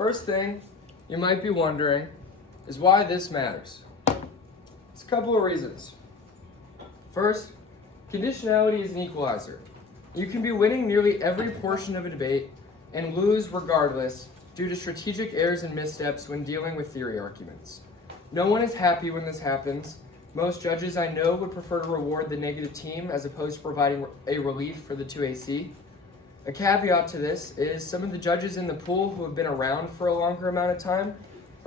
first thing you might be wondering is why this matters. It's a couple of reasons. First, conditionality is an equalizer. You can be winning nearly every portion of a debate and lose regardless due to strategic errors and missteps when dealing with theory arguments. No one is happy when this happens. Most judges I know would prefer to reward the negative team as opposed to providing a relief for the 2AC. A caveat to this is some of the judges in the pool who have been around for a longer amount of time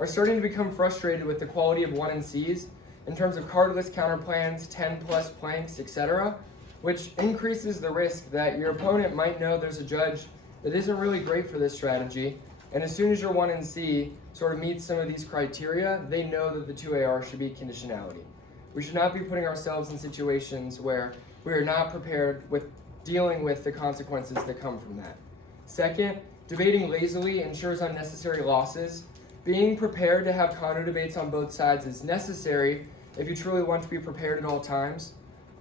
are starting to become frustrated with the quality of 1NCs in terms of cardless counterplans, 10 plus planks, etc., which increases the risk that your opponent might know there's a judge that isn't really great for this strategy, and as soon as your 1NC sort of meets some of these criteria, they know that the 2AR should be conditionality. We should not be putting ourselves in situations where we are not prepared with dealing with the consequences that come from that. Second, debating lazily ensures unnecessary losses. Being prepared to have condo debates on both sides is necessary if you truly want to be prepared at all times.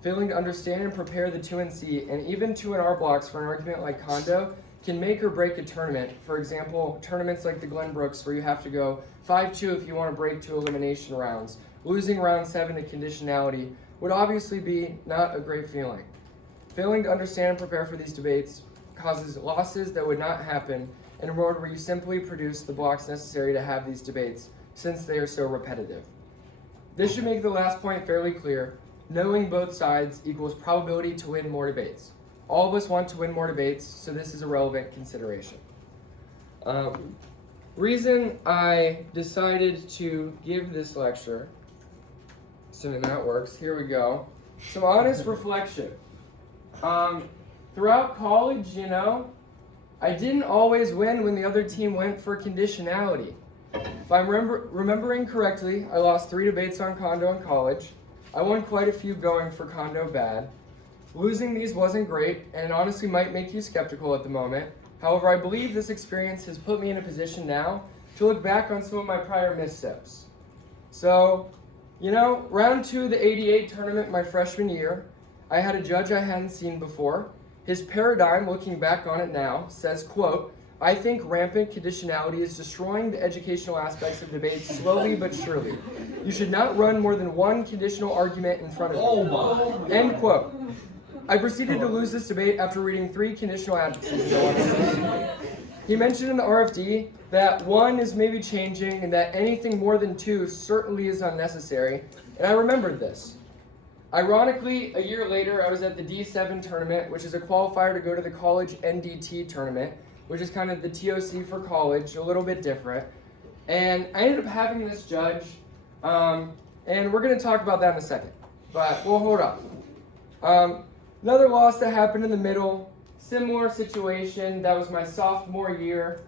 Failing to understand and prepare the 2NC and even 2NR blocks for an argument like Condo can make or break a tournament. For example, tournaments like the Glenbrooks where you have to go 5-2 if you want to break to elimination rounds. Losing round 7 to conditionality would obviously be not a great feeling. Failing to understand and prepare for these debates causes losses that would not happen in a world where you simply produce the blocks necessary to have these debates, since they are so repetitive. This should make the last point fairly clear. Knowing both sides equals probability to win more debates. All of us want to win more debates, so this is a relevant consideration. Reason I decided to give this lecture, assuming that works, here we go. Some honest reflection. Throughout college, I didn't always win when the other team went for conditionality. If I'm remembering correctly, I lost 3 debates on Condo in college. I won quite a few going for Condo bad. Losing these wasn't great, and it honestly might make you skeptical at the moment. However, I believe this experience has put me in a position now to look back on some of my prior missteps. So, round 2 of the 88 tournament my freshman year, I had a judge I hadn't seen before. His paradigm, looking back on it now, says, quote, "I think rampant conditionality is destroying the educational aspects of debates slowly but surely. You should not run more than one conditional argument in front of you." Oh my. End quote. I proceeded to lose this debate after reading 3 conditional advocacies. He mentioned in the RFD that 1 is maybe changing and that anything more than 2 certainly is unnecessary, and I remembered this. Ironically, a year later, I was at the D7 tournament, which is a qualifier to go to the college NDT tournament, which is kind of the TOC for college, a little bit different. And I ended up having this judge, and we're going to talk about that in a second, but we'll hold on. Another loss that happened in the middle, similar situation, that was my sophomore year,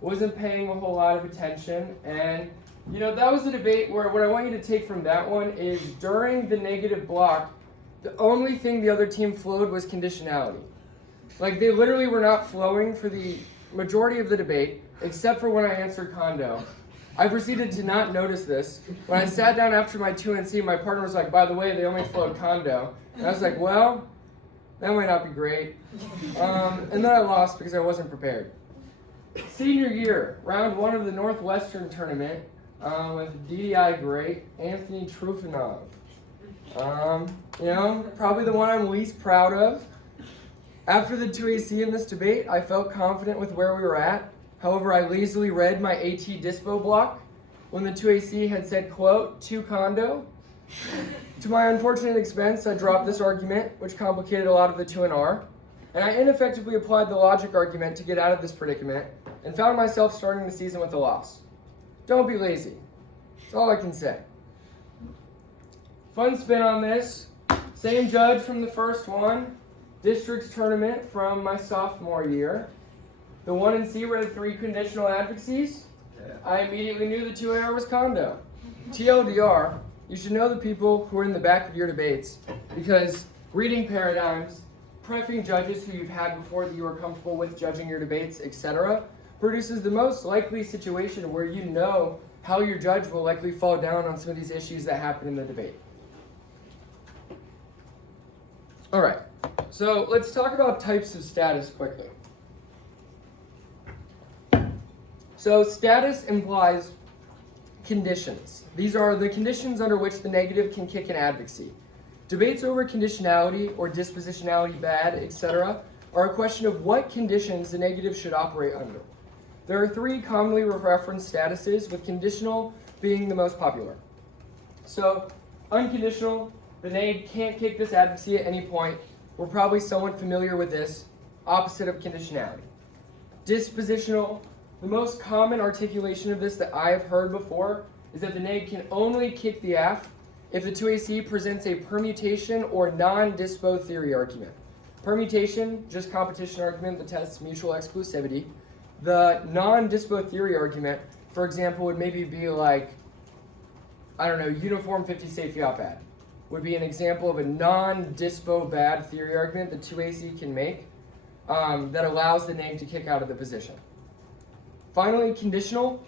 wasn't paying a whole lot of attention, and that was a debate where what I want you to take from that one is during the negative block, the only thing the other team flowed was conditionality. Like, they literally were not flowing for the majority of the debate, except for when I answered Condo. I proceeded to not notice this. When I sat down after my 2NC, my partner was like, "By the way, they only flowed Condo." And I was like, well, that might not be great. And then I lost because I wasn't prepared. Senior year, round 1 of the Northwestern tournament, with DDI great, Anthony Trufanov. Probably the one I'm least proud of. After the 2AC in this debate, I felt confident with where we were at. However, I lazily read my AT dispo block when the 2AC had said, quote, "to Condo." To my unfortunate expense, I dropped this argument, which complicated a lot of the 2NR, and I ineffectively applied the logic argument to get out of this predicament, and found myself starting the season with a loss. Don't be lazy. That's all I can say. Fun spin on this. Same judge from the first one. Districts tournament from my sophomore year. The 1NC read 3 conditional advocacies. I immediately knew the 2AR was Condo. TLDR, you should know the people who are in the back of your debates, because reading paradigms, prepping judges who you've had before that you are comfortable with judging your debates, etc., produces the most likely situation where you know how your judge will likely fall down on some of these issues that happen in the debate. All right, so let's talk about types of status quickly. So status implies conditions. These are the conditions under which the negative can kick in advocacy. Debates over conditionality or dispositionality bad, etc., are a question of what conditions the negative should operate under. There are three commonly referenced statuses, with conditional being the most popular. So, unconditional, the neg can't kick this advocacy at any point. We're probably somewhat familiar with this, opposite of conditionality. Dispositional, the most common articulation of this that I have heard before is that the neg can only kick the aff if the 2AC presents a permutation or non-dispo theory argument. Permutation, just competition argument that tests mutual exclusivity. The non-dispo theory argument, for example, would maybe be like, I don't know, uniform 50 safe yacht bad. Would be an example of a non-dispo bad theory argument that 2AC can make that allows the neg to kick out of the position. Finally, conditional,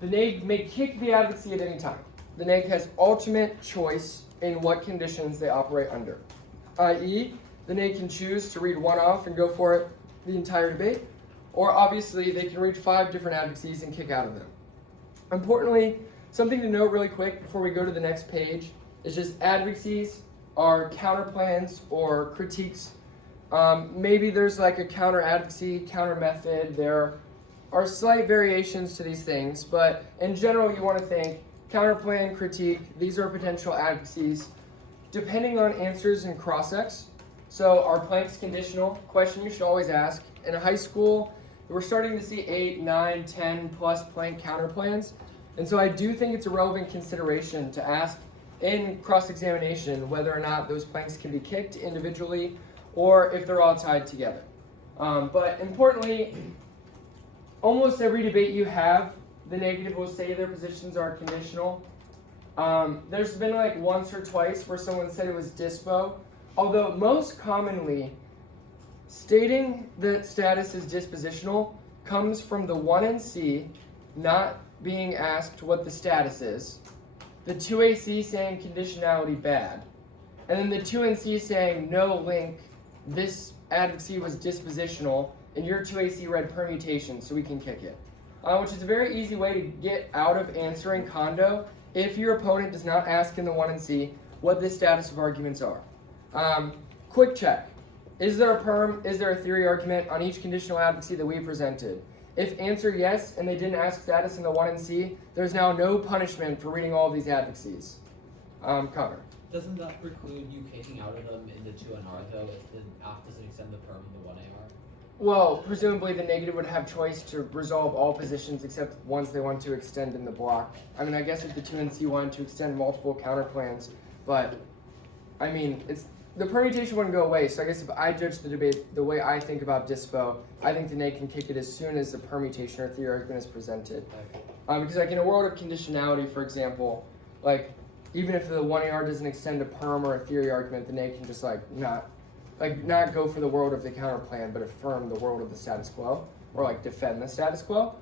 the neg may kick the advocacy at any time. The neg has ultimate choice in what conditions they operate under, i.e., the neg can choose to read one off and go for it the entire debate, or obviously they can read 5 different advocacies and kick out of them. Importantly, something to note really quick before we go to the next page is just advocacies are counter plans or critiques. Maybe there's like a counter advocacy, counter method. There are slight variations to these things, but in general you want to think counter plan, critique, these are potential advocacies depending on answers and cross-ex. So are planks conditional? Question you should always ask. In high school, we're starting to see 8, 9, 10 plus plank counterplans. And so I do think it's a relevant consideration to ask in cross-examination whether or not those planks can be kicked individually or if they're all tied together. But importantly, almost every debate you have, the negative will say their positions are conditional. There's been like once or twice where someone said it was dispo, although most commonly, stating that status is dispositional comes from the 1NC not being asked what the status is, the 2AC saying conditionality bad, and then the 2NC saying no link, this advocacy was dispositional, and your 2AC read permutation, so we can kick it. Which is a very easy way to get out of answering Condo if your opponent does not ask in the 1NC what the status of arguments are. Quick check. Is there a perm, is there a theory argument on each conditional advocacy that we presented? If answer yes, and they didn't ask status in the 1NC, there's now no punishment for reading all of these advocacies. Cover. Doesn't that preclude you kicking out of them in the 2NR though if the aff doesn't extend the perm in the 1AR? Well, presumably the negative would have choice to resolve all positions except ones they want to extend in the block. I mean, I guess if the 2NC wanted to extend multiple counterplans, but I mean, the permutation wouldn't go away, so I guess if I judge the debate the way I think about dispo, I think the neg can kick it as soon as the permutation or theory argument is presented. Because like in a world of conditionality, for example, like even if the 1AR doesn't extend a perm or a theory argument, the neg can just not go for the world of the counterplan, but affirm the world of the status quo, or like defend the status quo.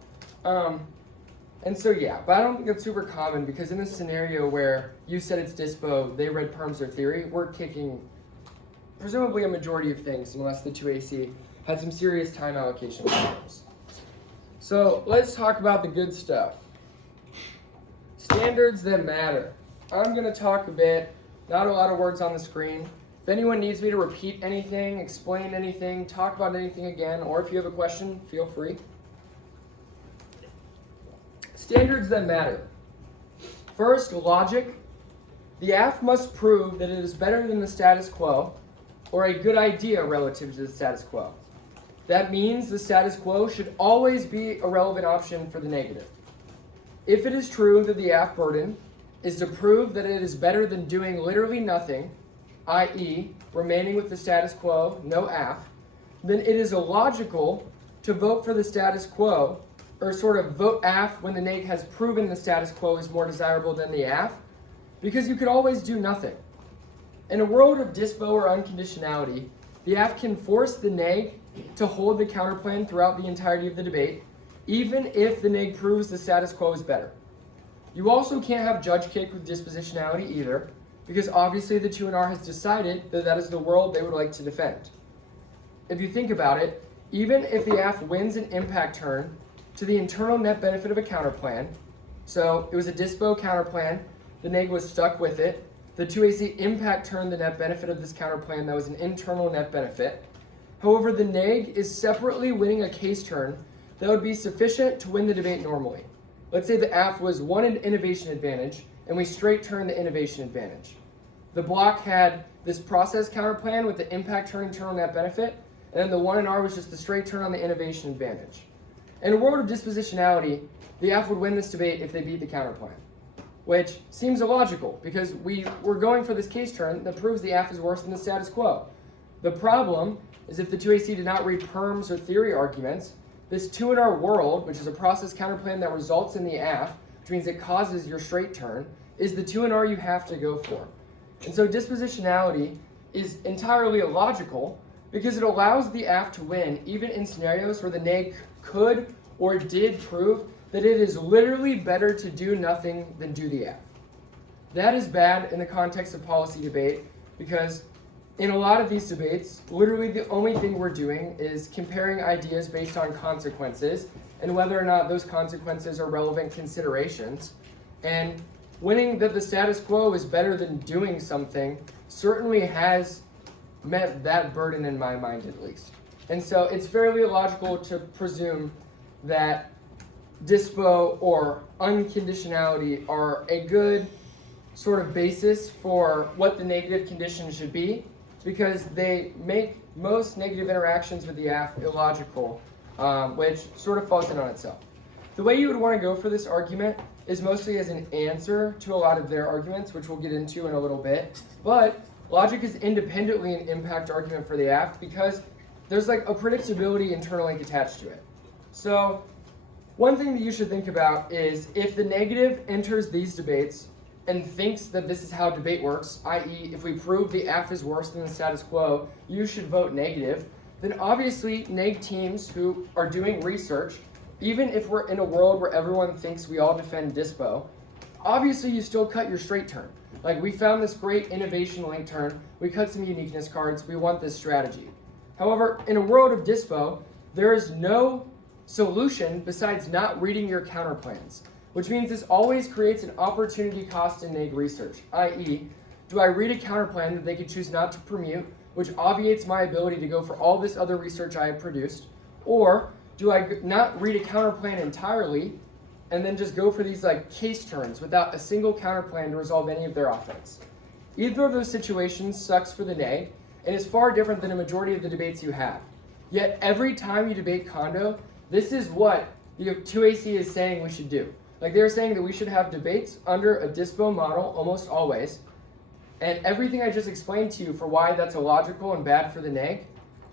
And so yeah, but I don't think it's super common because in this scenario where you said it's dispo, they read perms or theory, we're kicking presumably a majority of things unless the 2AC had some serious time allocation problems. So let's talk about the good stuff. Standards that matter. I'm going to talk a bit, not a lot of words on the screen. If anyone needs me to repeat anything, explain anything, talk about anything again, or if you have a question, feel free. Standards that matter. First, logic. The aff must prove that it is better than the status quo, or a good idea relative to the status quo. That means the status quo should always be a relevant option for the negative. If it is true that the aff burden is to prove that it is better than doing literally nothing, i.e., remaining with the status quo, no aff, then it is illogical to vote for the status quo, or sort of vote aff when the neg has proven the status quo is more desirable than the aff, because you could always do nothing. In a world of dispo or unconditionality, the aff can force the neg to hold the counterplan throughout the entirety of the debate, even if the neg proves the status quo is better. You also can't have judge kick with dispositionality either, because obviously the 2NR has decided that that is the world they would like to defend. If you think about it, even if the aff wins an impact turn to the internal net benefit of a counterplan. So it was a dispo counterplan. The neg was stuck with it. The 2AC impact turned the net benefit of this counterplan. That was an internal net benefit. However, the neg is separately winning a case turn that would be sufficient to win the debate normally. Let's say the AF was one innovation advantage, and we straight turn the innovation advantage. The block had this process counterplan with the impact turn internal net benefit, and then the 1R was just the straight turn on the innovation advantage. In a world of dispositionality, the AF would win this debate if they beat the counterplan, which seems illogical because we're going for this case turn that proves the AF is worse than the status quo. The problem is if the 2AC did not read perms or theory arguments, this 2NR world, which is a process counterplan that results in the AF, which means it causes your straight turn, is the 2NR you have to go for. And so dispositionality is entirely illogical because it allows the AF to win even in scenarios where the neg could or did prove that it is literally better to do nothing than do the AF. That is bad in the context of policy debate because in a lot of these debates, literally the only thing we're doing is comparing ideas based on consequences and whether or not those consequences are relevant considerations. And winning that the status quo is better than doing something certainly has met that burden in my mind at least. And so it's fairly illogical to presume that dispo or unconditionality are a good sort of basis for what the negative condition should be because they make most negative interactions with the AF illogical, which sort of falls in on itself. The way you would want to go for this argument is mostly as an answer to a lot of their arguments, which we'll get into in a little bit. But logic is independently an impact argument for the AF because there's like a predictability internal link attached to it. So one thing that you should think about is if the negative enters these debates and thinks that this is how debate works, i.e. if we prove the AF is worse than the status quo, you should vote negative, then obviously neg teams who are doing research, even if we're in a world where everyone thinks we all defend dispo, obviously you still cut your straight turn. Like we found this great innovation link turn, we cut some uniqueness cards, we want this strategy. However, in a world of dispo, there is no solution besides not reading your counterplans, which means this always creates an opportunity cost in neg research, i.e. do I read a counterplan that they could choose not to permute, which obviates my ability to go for all this other research I have produced, or do I not read a counterplan entirely and then just go for these like case turns without a single counterplan to resolve any of their offense? Either of those situations sucks for the neg and is far different than a majority of the debates you have. Yet every time you debate Condo, this is what the 2AC is saying we should do. Like they're saying that we should have debates under a dispo model almost always. And everything I just explained to you for why that's illogical and bad for the neg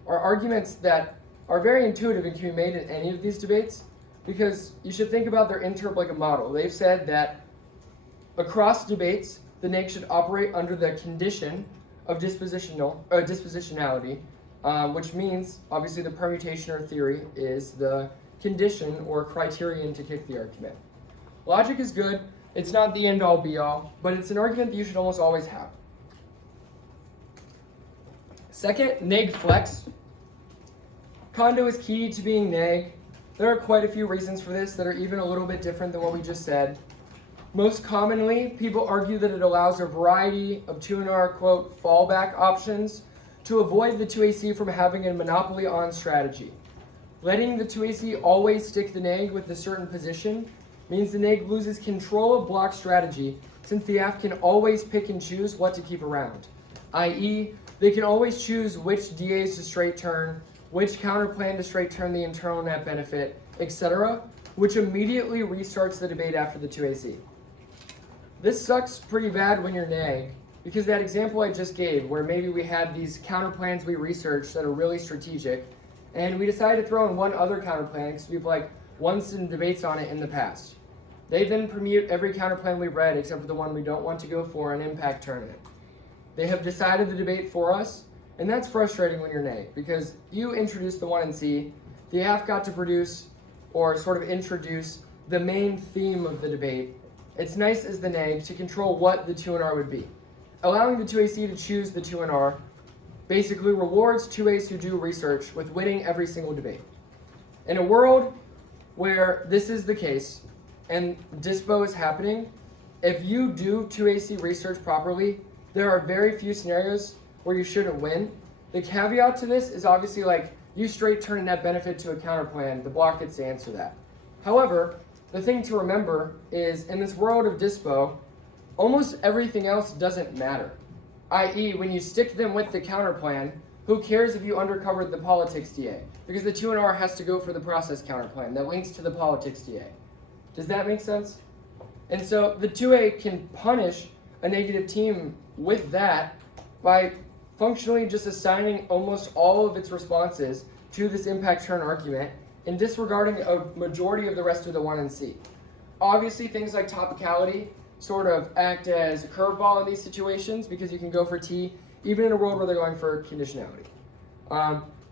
are arguments that are very intuitive and can be made in any of these debates because you should think about their interp like a model. They've said that across debates, the neg should operate under the condition of dispositionality, which means obviously the permutation or theory is the condition or criterion to kick the argument. Logic is good. It's not the end all be all, but it's an argument that you should almost always have. Second, neg flex. Condo is key to being neg. There are quite a few reasons for this that are even a little bit different than what we just said. Most commonly, people argue that it allows a variety of 2NR, quote, fallback options to avoid the 2AC from having a monopoly on strategy. Letting the 2AC always stick the neg with a certain position means the neg loses control of block strategy since the AF can always pick and choose what to keep around, i.e. they can always choose which DAs to straight turn, which counterplan to straight turn the internal net benefit, etc., which immediately restarts the debate after the 2AC. This sucks pretty bad when you're neg, because that example I just gave, where maybe we had these counterplans we researched that are really strategic, and we decided to throw in one other counterplan because we've like won some debates on it in the past. They then permute every counterplan we've read except for the one we don't want to go for an impact tournament. They have decided the debate for us, and that's frustrating when you're neg, because you introduced the 1 and C, the AF got to produce or sort of introduce the main theme of the debate. It's nice as the neg to control what the 2NR would be. Allowing the 2AC to choose the 2NR basically rewards 2As who do research with winning every single debate. In a world where this is the case and dispo is happening, if you do 2AC research properly, there are very few scenarios where you shouldn't win. The caveat to this is obviously like you straight turn a net benefit to a counterplan, the block gets to answer that. However, the thing to remember is in this world of dispo, almost everything else doesn't matter. I.e., when you stick them with the counterplan, who cares if you undercovered the politics DA? Because the 2NR has to go for the process counterplan that links to the politics DA. Does that make sense? And so the 2A can punish a negative team with that by functionally just assigning almost all of its responses to this impact turn argument and disregarding a majority of the rest of the 1 and C. Obviously, things like topicality sort of act as a curveball in these situations because you can go for T even in a world where they're going for conditionality.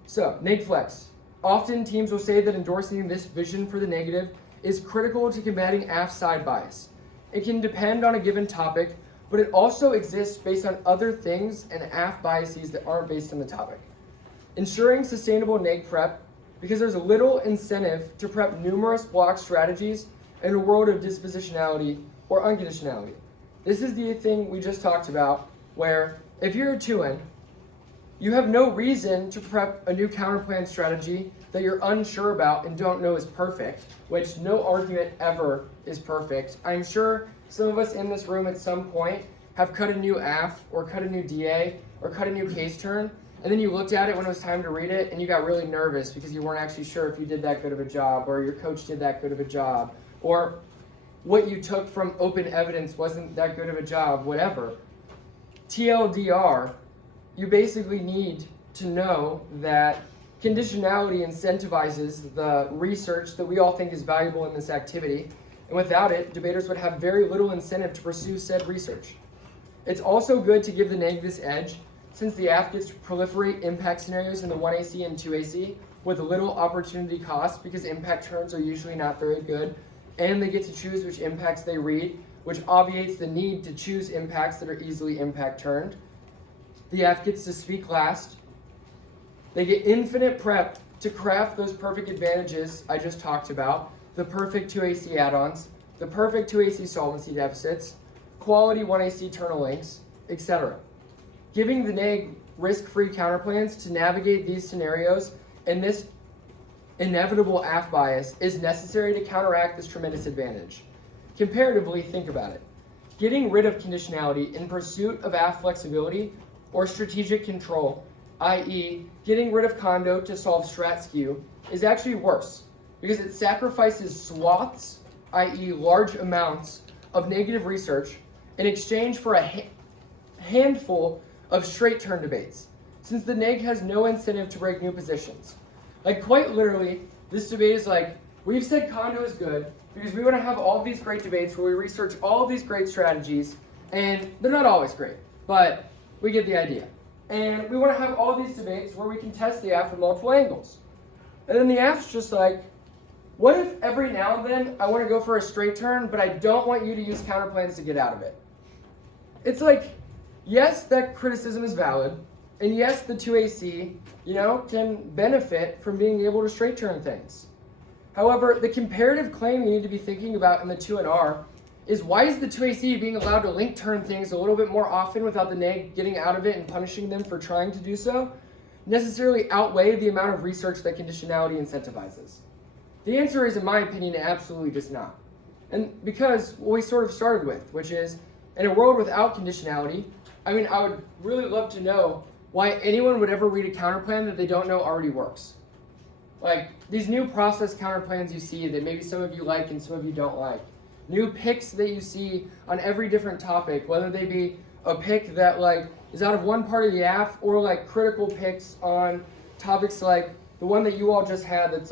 So, neg flex. Often teams will say that endorsing this vision for the negative is critical to combating AF side bias. It can depend on a given topic, but it also exists based on other things and AF biases that aren't based on the topic. Ensuring sustainable neg prep, because there's little incentive to prep numerous block strategies in a world of dispositionality or unconditionality. This is the thing we just talked about, where if you're a 2N, you have no reason to prep a new counterplan strategy that you're unsure about and don't know is perfect, which no argument ever is perfect. I'm sure some of us in this room at some point have cut a new AF or cut a new DA or cut a new case turn, and then you looked at it when it was time to read it and you got really nervous because you weren't actually sure if you did that good of a job or your coach did that good of a job or what you took from open evidence wasn't that good of a job, whatever. TLDR, you basically need to know that conditionality incentivizes the research that we all think is valuable in this activity, and without it, debaters would have very little incentive to pursue said research. It's also good to give the neg this edge, since the AF gets to proliferate impact scenarios in the 1AC and 2AC with little opportunity cost because impact turns are usually not very good, and they get to choose which impacts they read, which obviates the need to choose impacts that are easily impact turned. The AF gets to speak last. They get infinite prep to craft those perfect advantages I just talked about, the perfect 2AC add-ons, the perfect 2AC solvency deficits, quality 1AC internal links, etc. Giving the neg risk-free counterplans to navigate these scenarios and this inevitable AF bias is necessary to counteract this tremendous advantage. Comparatively, think about it. Getting rid of conditionality in pursuit of AF flexibility or strategic control, i.e. getting rid of Condo to solve strat skew, is actually worse because it sacrifices swaths, i.e. large amounts of negative research in exchange for a handful of straight turn debates, since the neg has no incentive to break new positions. Like quite literally, this debate is like, we've said Condo is good because we want to have all of these great debates where we research all of these great strategies, and they're not always great, but we get the idea. And we want to have all these debates where we can test the AF from multiple angles. And then the AF's just like, what if every now and then I want to go for a straight turn, but I don't want you to use counterplans to get out of it? It's like, yes, that criticism is valid, and yes, the 2AC, can benefit from being able to straight turn things. However, the comparative claim you need to be thinking about in the 2NR is why is the 2AC being allowed to link turn things a little bit more often without the neg getting out of it and punishing them for trying to do so necessarily outweigh the amount of research that conditionality incentivizes? The answer is, in my opinion, it absolutely does not. And because what we sort of started with, which is, in a world without conditionality, I would really love to know why anyone would ever read a counterplan that they don't know already works. Like, these new process counterplans you see that maybe some of you like and some of you don't like. New picks that you see on every different topic, whether they be a pick that is out of one part of the AF or critical picks on topics like the one that you all just had that's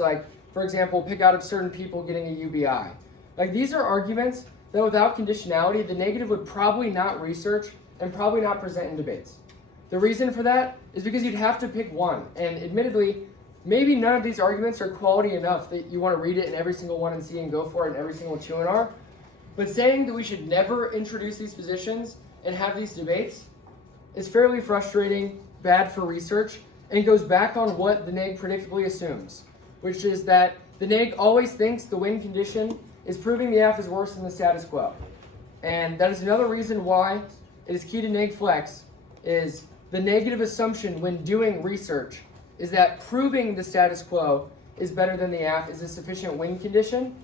for example, pick out of certain people getting a UBI. These are arguments that without conditionality, the negative would probably not research and probably not present in debates. The reason for that is because you'd have to pick one, and admittedly, maybe none of these arguments are quality enough that you want to read it in every single one and see and go for it in every single 2NR. But saying that we should never introduce these positions and have these debates is fairly frustrating, bad for research, and goes back on what the neg predictably assumes, which is that the neg always thinks the win condition is proving the F is worse than the status quo. And that is another reason why it is key to neg flex, is the negative assumption when doing research is that proving the status quo is better than the F is a sufficient win condition.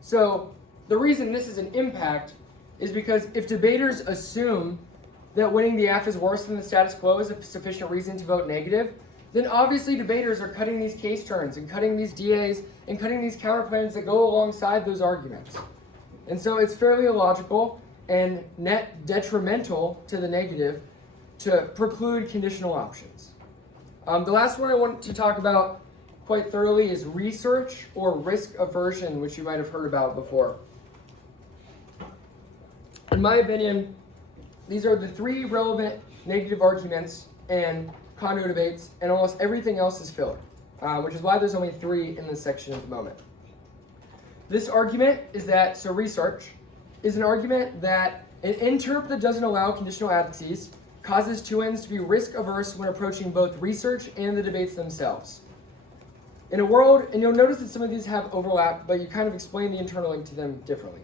So the reason this is an impact is because if debaters assume that winning the F is worse than the status quo is a sufficient reason to vote negative, then obviously debaters are cutting these case turns and cutting these DAs and cutting these counterplans that go alongside those arguments. And so it's fairly illogical and net detrimental to the negative to preclude conditional options. The last one I want to talk about quite thoroughly is research or risk aversion, which you might have heard about before. In my opinion, these are the three relevant negative arguments in Condo debates, and almost everything else is filler, which is why there's only 3 in this section at the moment. This argument is that, research is an argument that an interp that doesn't allow conditional advocacies causes 2Ns to be risk averse when approaching both research and the debates themselves. In a world, and you'll notice that some of these have overlap, but you kind of explain the internal link to them differently.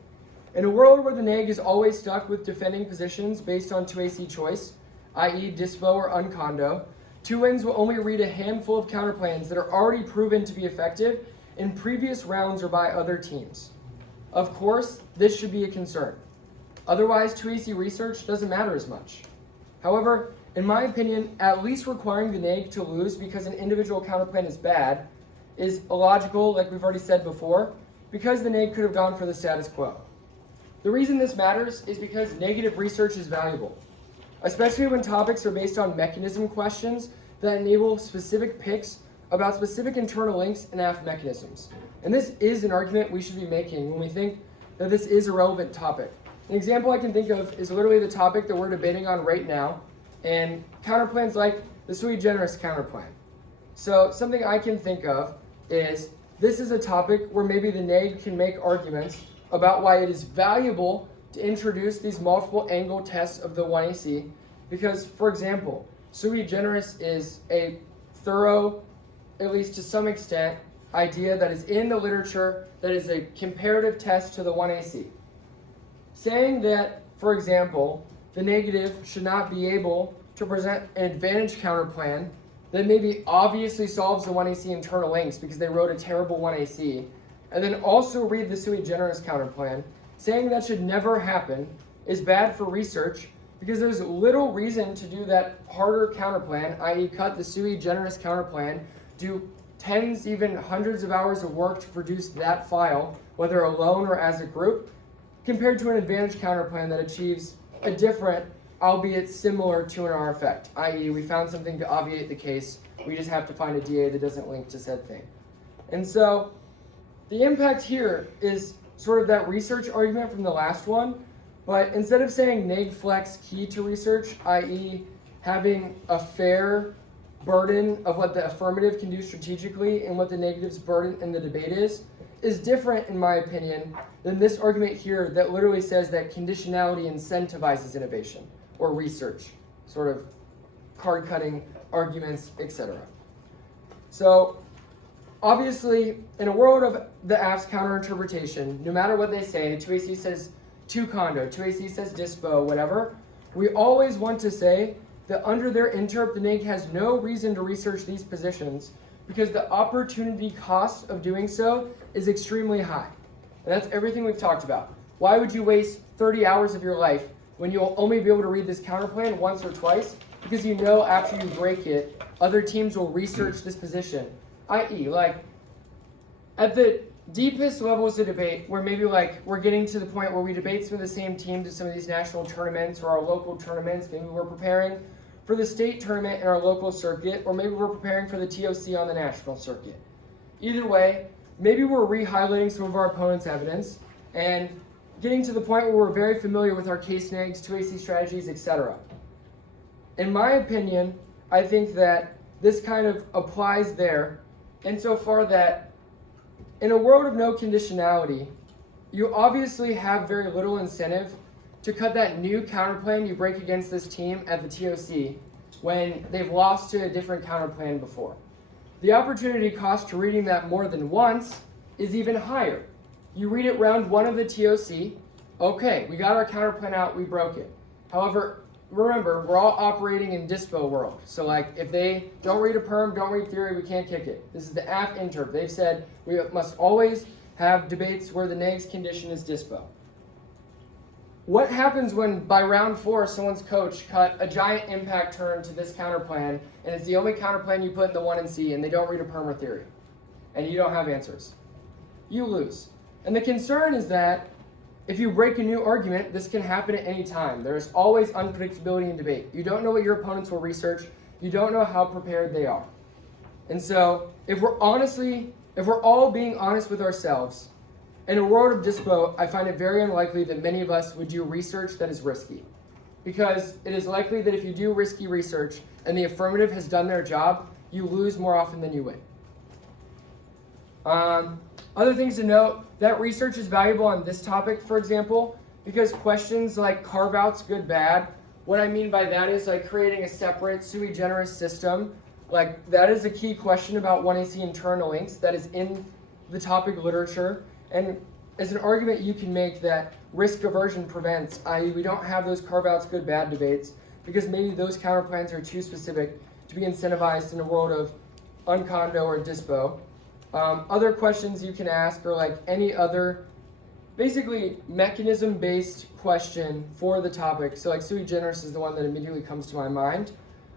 In a world where the neg is always stuck with defending positions based on 2AC choice, i.e. dispo or uncondo, 2Ns will only read a handful of counterplans that are already proven to be effective in previous rounds or by other teams. Of course, this should be a concern. Otherwise, 2AC research doesn't matter as much. However, in my opinion, at least requiring the neg to lose because an individual counterplan is bad is illogical, like we've already said before, because the neg could have gone for the status quo. The reason this matters is because negative research is valuable, especially when topics are based on mechanism questions that enable specific picks about specific internal links and AF mechanisms. And this is an argument we should be making when we think that this is a relevant topic. An example I can think of is literally the topic that we're debating on right now, and counterplans like the sui generis counterplan. So something I can think of is this is a topic where maybe the neg can make arguments about why it is valuable to introduce these multiple angle tests of the 1AC, because, for example, sui generis is a thorough, at least to some extent, idea that is in the literature that is a comparative test to the 1AC. Saying that, for example, the negative should not be able to present an advantage counterplan that maybe obviously solves the 1AC internal links because they wrote a terrible 1AC, and then also read the sui generis counterplan, saying that should never happen is bad for research because there's little reason to do that harder counterplan, i.e. cut the sui generis counterplan, do tens, even hundreds of hours of work to produce that file, whether alone or as a group, compared to an advantage counterplan that achieves a different, albeit similar 2NR effect, i.e. we found something to obviate the case, we just have to find a DA that doesn't link to said thing. And so the impact here is sort of that research argument from the last one, but instead of saying neg flex key to research, i.e. having a fair burden of what the affirmative can do strategically and what the negative's burden in the debate is different, in my opinion, than this argument here that literally says that conditionality incentivizes innovation or research, sort of card-cutting arguments, etc. So, obviously, in a world of the AF's counterinterpretation, no matter what they say, 2AC says 2 condo, 2AC says dispo, whatever, we always want to say that under their interp, the neg has no reason to research these positions because the opportunity cost of doing so is extremely high. And that's everything we've talked about. Why would you waste 30 hours of your life when you'll only be able to read this counterplan once or twice? Because you know after you break it, other teams will research this position. I.e., like, at the deepest levels of debate, where maybe like we're getting to the point where we debate some of the same teams at some of these national tournaments or our local tournaments, maybe we're preparing for the state tournament in our local circuit, or maybe we're preparing for the TOC on the national circuit. Either way, maybe we're re-highlighting some of our opponent's evidence and getting to the point where we're very familiar with our case negs, 2AC strategies, etc. In my opinion, I think that this kind of applies there insofar that in a world of no conditionality, you obviously have very little incentive to cut that new counterplan you break against this team at the TOC when they've lost to a different counterplan before. The opportunity cost to reading that more than once is even higher. You read it round 1 of the TOC, okay, we got our counterplan out, we broke it. However, remember, we're all operating in dispo world. So like, if they don't read a perm, don't read theory, we can't kick it. This is the AF interp. They've said we must always have debates where the negs condition is dispo. What happens when by round 4 someone's coach cut a giant impact turn to this counterplan and it's the only counterplan you put in the 1 and C and they don't read a perm or theory and you don't have answers? You lose. And the concern is that if you break a new argument, this can happen at any time. There's always unpredictability in debate. You don't know what your opponents will research. You don't know how prepared they are. And so if we're all being honest with ourselves, in a world of dispo, I find it very unlikely that many of us would do research that is risky. Because it is likely that if you do risky research and the affirmative has done their job, you lose more often than you win. Other things to note, that research is valuable on this topic, for example, because questions like carve-outs, good, bad, what I mean by that is like creating a separate sui generis system. Like that is a key question about 1AC internal links that is in the topic literature. And as an argument you can make that risk aversion prevents, i.e. we don't have those carve-outs, good, bad debates because maybe those counterplans are too specific to be incentivized in a world of uncondo or dispo. Other questions you can ask are like any other, basically mechanism-based question for the topic. So like sui generis is the one that immediately comes to my mind.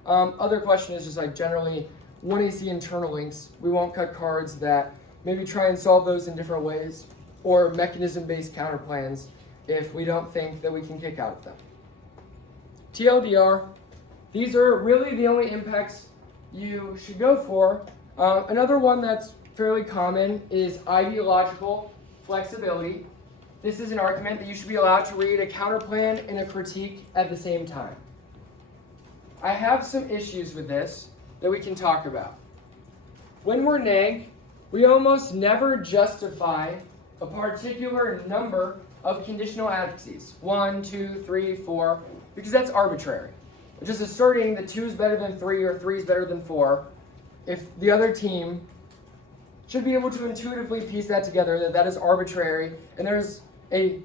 Other question is just like generally 1AC internal links. We won't cut cards that maybe try and solve those in different ways, or mechanism-based counterplans if we don't think that we can kick out of them. TLDR, these are really the only impacts you should go for. Another one that's fairly common is ideological flexibility. This is an argument that you should be allowed to read a counterplan and a critique at the same time. I have some issues with this that we can talk about. When we're neg, we almost never justify a particular number of conditional advocacies, 1, 2, 3, 4, because that's arbitrary. We're just asserting that 2 is better than 3 or 3 is better than 4 if the other team should be able to intuitively piece that together, that is arbitrary, and there's a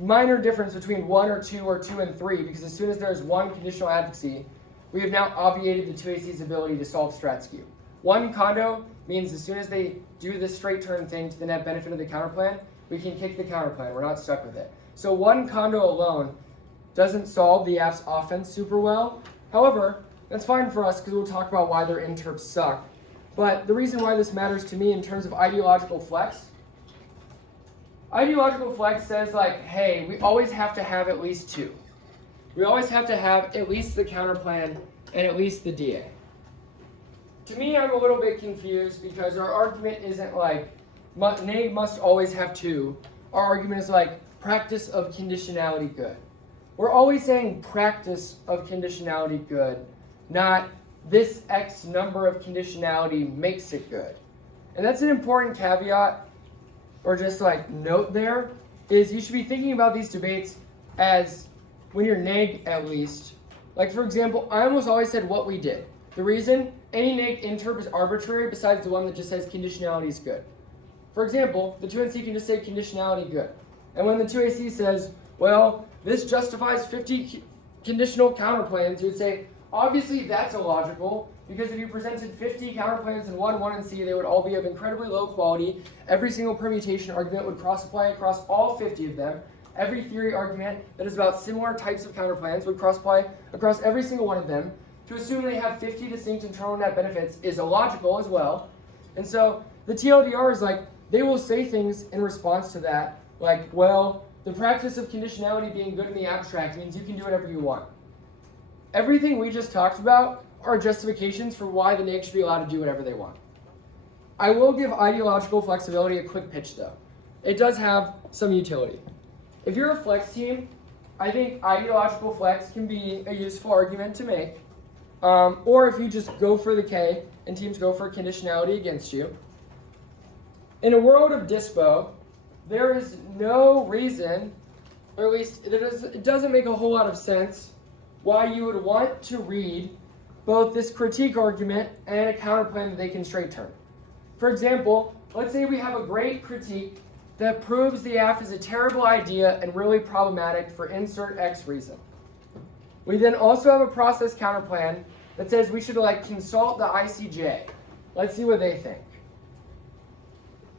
minor difference between 1 or 2 or 2 and 3, because as soon as there's one conditional advocacy, we have now obviated the 2AC's ability to solve strat skew. One condo means as soon as they do this straight turn thing to the net benefit of the counterplan, we can kick the counterplan. We're not stuck with it. So one condo alone doesn't solve the AF's offense super well. However, that's fine for us because we'll talk about why their interps suck. But the reason why this matters to me in terms of ideological flex says like, hey, we always have to have at least 2. We always have to have at least the counterplan and at least the DA. To me, I'm a little bit confused because our argument isn't like, neg must always have 2. Our argument is like, practice of conditionality good. We're always saying practice of conditionality good, not this X number of conditionality makes it good. And that's an important caveat, or just like note there, is you should be thinking about these debates as when you're neg at least. Like for example, I almost always said what we did. The reason, any neg interp is arbitrary besides the one that just says conditionality is good. For example, the 2NC can just say conditionality good. And when the 2AC says, well, this justifies 50 conditional counterplans, you would say, obviously that's illogical, because if you presented 50 counterplans in 1, 1, and C, they would all be of incredibly low quality. Every single permutation argument would cross-apply across all 50 of them. Every theory argument that is about similar types of counterplans would cross-apply across every single one of them. To assume they have 50 distinct internal net benefits is illogical as well. And so the TLDR is like, they will say things in response to that, like, well, the practice of conditionality being good in the abstract means you can do whatever you want. Everything we just talked about are justifications for why the neg should be allowed to do whatever they want. I will give ideological flexibility a quick pitch though. It does have some utility. If you're a flex team, I think ideological flex can be a useful argument to make. Or if you just go for the K and teams go for conditionality against you. In a world of dispo, there is no reason, or at least it doesn't make a whole lot of sense, why you would want to read both this critique argument and a counterplan that they can straight turn. For example, let's say we have a great critique that proves the AF is a terrible idea and really problematic for insert X reason. We then also have a process counterplan that says we should consult the ICJ. Let's see what they think.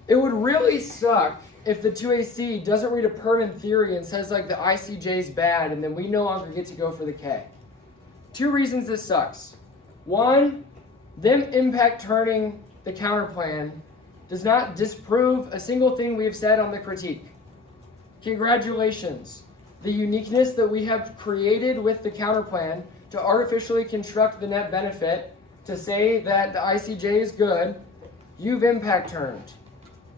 It would really suck if the 2AC doesn't read a perm in theory and says the ICJ is bad and then we no longer get to go for the K. 2 reasons this sucks. 1, them impact turning the counterplan does not disprove a single thing we have said on the critique. Congratulations. The uniqueness that we have created with the counterplan to artificially construct the net benefit to say that the ICJ is good, you've impact turned.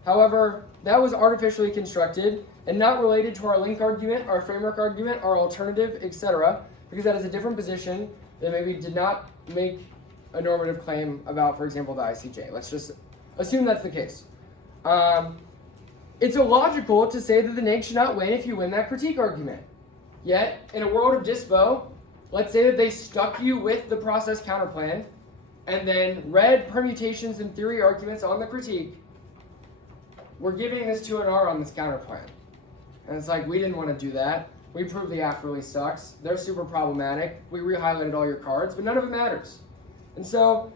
However, that was artificially constructed and not related to our link argument, our framework argument, our alternative, etc., because that is a different position that maybe did not make a normative claim about, for example, the ICJ. Let's just assume that's the case. It's illogical to say that the neg should not win if you win that critique argument. Yet, in a world of dispo, let's say that they stuck you with the process counterplan and then read permutations and theory arguments on the critique. We're giving this to an R on this counterplan. And it's we didn't want to do that. We proved the AF really sucks. They're super problematic. We re-highlighted all your cards, but none of it matters. And so,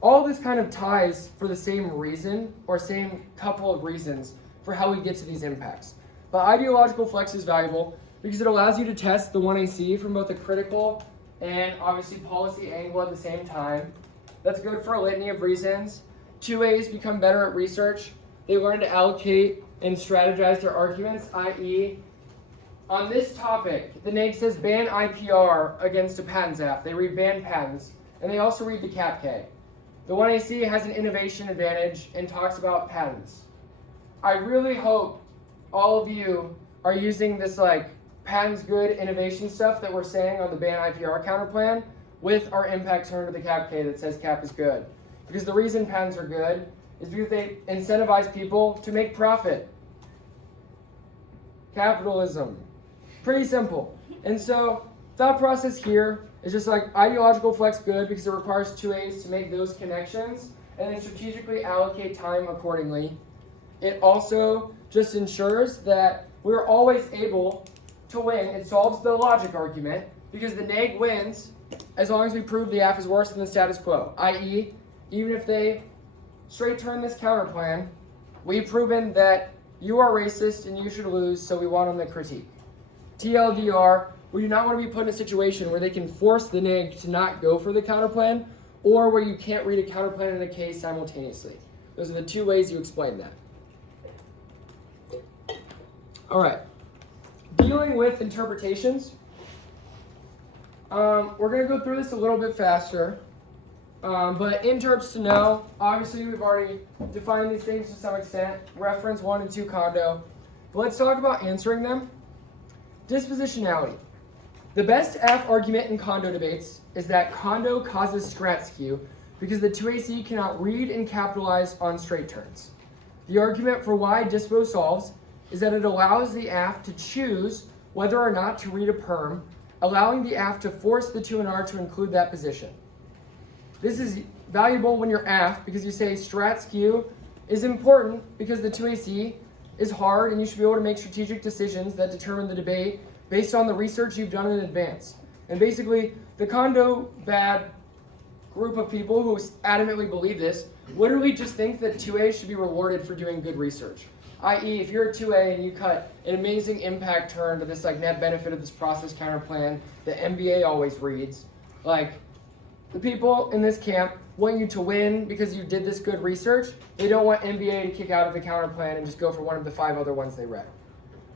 all this kind of ties for the same reason, or same couple of reasons, for how we get to these impacts. But ideological flex is valuable because it allows you to test the 1AC from both a critical and obviously policy angle at the same time. That's good for a litany of reasons. 2As become better at research. They learn to allocate and strategize their arguments, i.e., on this topic, the neg says ban IPR against a patents app. They read ban patents, and they also read the cap K. The 1AC has an innovation advantage and talks about patents. I really hope all of you are using this patents good innovation stuff that we're saying on the ban IPR counterplan with our impact turn to the cap K that says cap is good. Because the reason patents are good is because they incentivize people to make profit. Capitalism. Pretty simple. And so thought process here is just ideological flex good because it requires 2As to make those connections and then strategically allocate time accordingly. It also just ensures that we're always able to win. It solves the logic argument because the neg wins as long as we prove the AF is worse than the status quo. I.e., even if they straight turn this counterplan, we've proven that you are racist and you should lose, so we want on the critique. TLDR, we do not want to be put in a situation where they can force the neg to not go for the counterplan or where you can't read a counterplan and a case simultaneously. Those are the 2 ways you explain that. All right, dealing with interpretations. We're going to go through this a little bit faster, but interps to know, obviously we've already defined these things to some extent, reference 1 and 2 Condo, but let's talk about answering them. Dispositionality. The best F argument in Condo debates is that Condo causes strat skew because the 2AC cannot read and capitalize on straight turns. The argument for why dispo solves is that it allows the AF to choose whether or not to read a perm, allowing the AF to force the 2 and R to include that position. This is valuable when you're AF because you say strat skew is important because the 2AC is hard and you should be able to make strategic decisions that determine the debate based on the research you've done in advance. And basically, the Condo bad group of people who adamantly believe this literally just think that 2A should be rewarded for doing good research. I.e., if you're a 2A and you cut an amazing impact turn to this net benefit of this process counterplan that MBA always reads, the people in this camp want you to win because you did this good research. They don't want MBA to kick out of the counterplan and just go for one of the 5 other ones they read.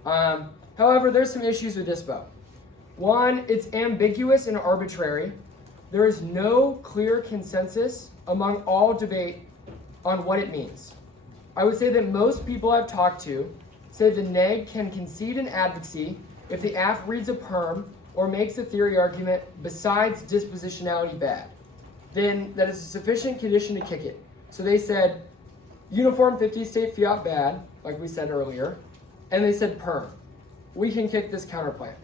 However, there's some issues with dispo. 1, it's ambiguous and arbitrary. There is no clear consensus among all debate on what it means. I would say that most people I've talked to say the neg can concede an advocacy if the AF reads a perm or makes a theory argument besides dispositionality bad. Then that is a sufficient condition to kick it. So they said uniform 50 state fiat bad, like we said earlier, and they said perm. We can kick this counterplan.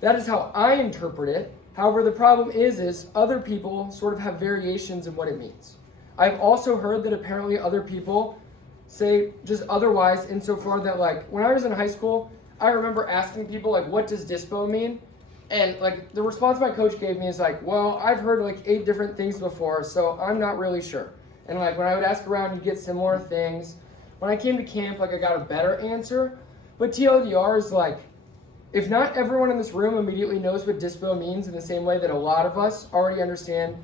That is how I interpret it. However, the problem is other people sort of have variations of what it means. I've also heard that apparently other people say just otherwise, insofar that like when I was in high school, I remember asking people like, what does dispo mean? And like the response my coach gave me is like, well, I've heard like 8 different things before, so I'm not really sure. And like when I would ask around, you'd get similar things. When I came to camp, like I got a better answer. But TLDR is like, if not everyone in this room immediately knows what dispo means in the same way that a lot of us already understand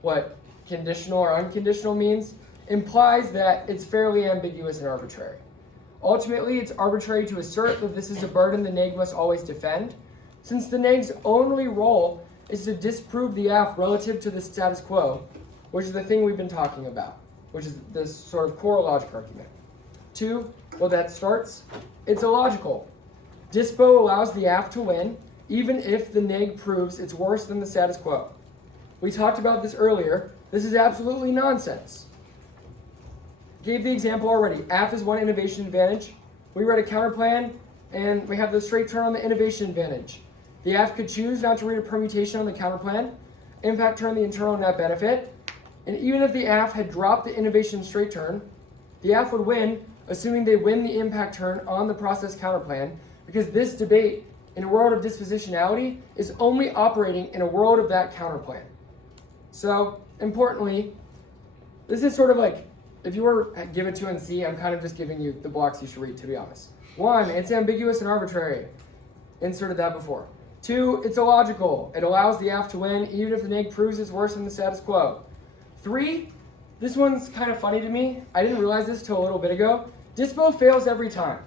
what conditional or unconditional means, implies that it's fairly ambiguous and arbitrary. Ultimately, it's arbitrary to assert that this is a burden the neg must always defend, since the neg's only role is to disprove the AF relative to the status quo, which is the thing we've been talking about, which is this sort of core logic argument. 2, well, that starts, it's illogical. Dispo allows the AF to win, even if the neg proves it's worse than the status quo. We talked about this earlier. This is absolutely nonsense. Gave the example already. AF is one innovation advantage. We read a counterplan, and we have the straight turn on the innovation advantage. The AF could choose not to read a permutation on the counterplan, impact turn the internal net benefit, and even if the AF had dropped the innovation straight turn, the AF would win, assuming they win the impact turn on the process counterplan, because this debate in a world of dispositionality is only operating in a world of that counterplan. So, importantly, this is sort of like, if you were given 2 and C, I'm kind of just giving you the blocks you should read, to be honest. 1, it's ambiguous and arbitrary. Inserted that before. 2, it's illogical. It allows the AF to win, even if the neg proves it's worse than the status quo. 3, this one's kind of funny to me. I didn't realize this till a little bit ago. Dispo fails every time.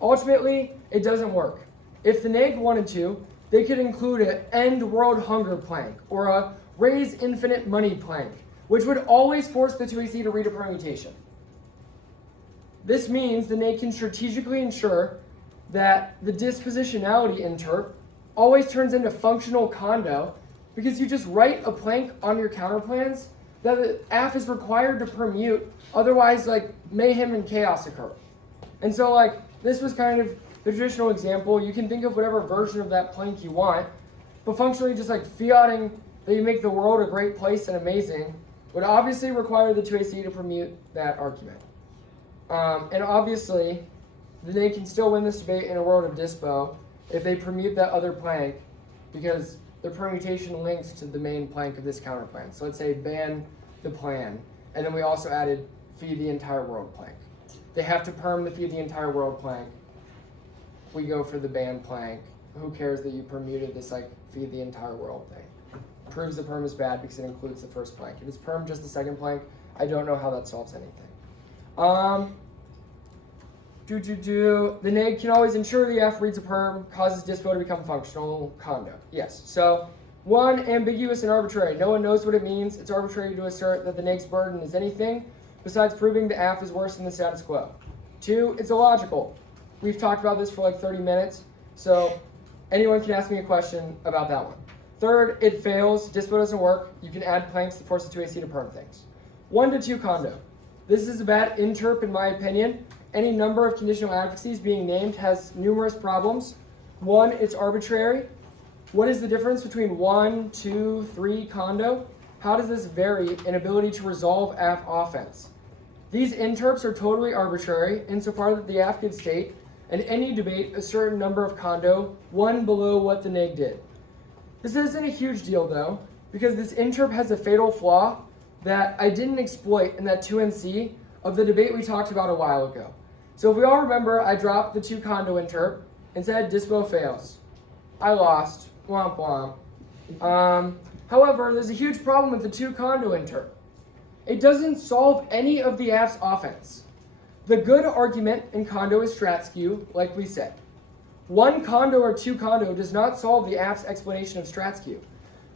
Ultimately, it doesn't work. If the neg wanted to, they could include an end world hunger plank or a raise infinite money plank, which would always force the 2AC to read a permutation. This means the neg can strategically ensure that the dispositionality interp always turns into functional condo because you just write a plank on your counterplans that the AF is required to permute, otherwise like mayhem and chaos occur. And so like this was kind of the traditional example. You can think of whatever version of that plank you want, but functionally just like fiating that you make the world a great place and amazing would obviously require the 2AC to permute that argument. And obviously, they can still win this debate in a world of dispo if they permute that other plank because the permutation links to the main plank of this counterplan. So let's say ban the plan, and then we also added feed the entire world plank. They have to perm the feed the entire world plank. We go for the ban plank. Who cares that you permuted this like feed the entire world thing? Proves the perm is bad because it includes the first plank. If it's perm just the second plank, I don't know how that solves anything. The neg can always ensure the F reads a perm, causes dispo to become functional condo. Yes. So 1, ambiguous and arbitrary. No one knows what it means. It's arbitrary to assert that the neg's burden is anything besides proving the F is worse than the status quo. 2, it's illogical. We've talked about this for like 30 minutes, so anyone can ask me a question about that one. 3rd, it fails. Dispo doesn't work. You can add planks to force the 2AC to perm things. 1 to 2 condo. This is a bad interp in my opinion. Any number of conditional advocacies being named has numerous problems. 1, it's arbitrary. What is the difference between 1, 2, 3 condo? How does this vary in ability to resolve AF offense? These interps are totally arbitrary insofar that the AF could state in any debate a certain number of condo, 1 below what the neg did. This isn't a huge deal though, because this interp has a fatal flaw that I didn't exploit in that 2NC of the debate we talked about a while ago. So if we all remember, I dropped the 2 condo interp and said dispo fails. I lost, womp womp. However, there's a huge problem with the 2 condo interp. It doesn't solve any of the AF's offense. The good argument in condo is strat skew, like we said. 1 condo or 2 condo does not solve the AF's explanation of strat skew,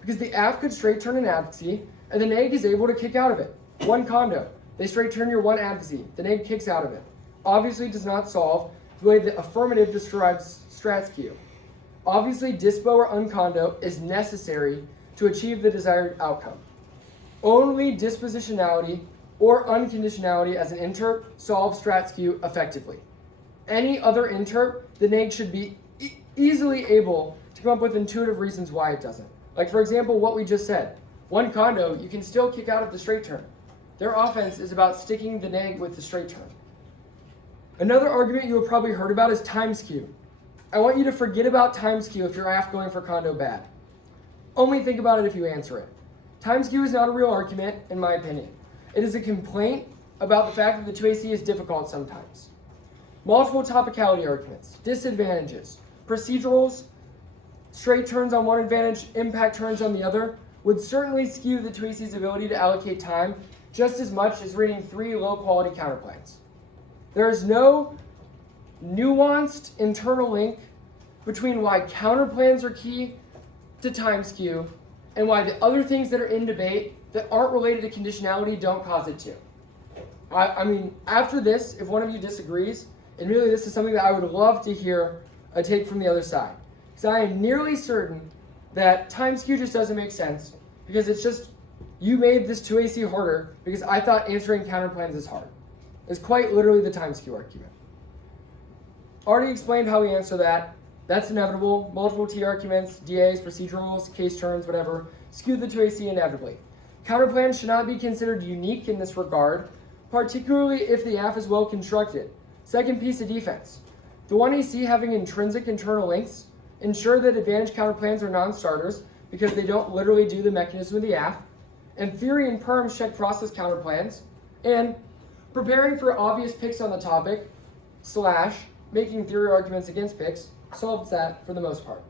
because the AF could straight turn an advocacy, and the neg is able to kick out of it. 1 condo, they straight turn your 1 advocacy, the neg kicks out of it. Obviously does not solve the way the affirmative describes strat skew. Obviously, dispo or uncondo is necessary to achieve the desired outcome. Only dispositionality or unconditionality as an interp solves strat skew effectively. Any other interp, the neg should be easily able to come up with intuitive reasons why it doesn't. Like for example, what we just said. 1 condo, you can still kick out of the straight turn. their offense is about sticking the neg with the straight turn. Another argument you have probably heard about is time skew. I want you to forget about time skew if you're AF going for condo bad. Only think about it if you answer it. Time skew is not a real argument, in my opinion. It is a complaint about the fact that the 2AC is difficult sometimes. Multiple topicality arguments, disadvantages, procedurals, straight turns on one advantage, impact turns on the other, would certainly skew the 2AC's ability to allocate time just as much as reading 3 low-quality counterplans. There is no nuanced internal link between why counterplans are key to time skew and why the other things that are in debate that aren't related to conditionality don't cause it to. I mean, after this, if one of you disagrees, and really this is something that I would love to hear a take from the other side, because I am nearly certain that time skew just doesn't make sense, because it's just, you made this 2AC harder because I thought answering counterplans is hard. It's quite literally the time skew argument. Already explained how we answer that. That's inevitable. Multiple T arguments, DAs, procedurals, case turns, whatever, skew the 2AC inevitably. Counterplans should not be considered unique in this regard, particularly if the AF is well constructed. Second piece of defense. The 1AC having intrinsic internal links ensure that advantage counterplans are non-starters because they don't literally do the mechanism of the AF, and theory and perms check process counterplans, and preparing for obvious picks on the topic, / making theory arguments against picks, solves that for the most part.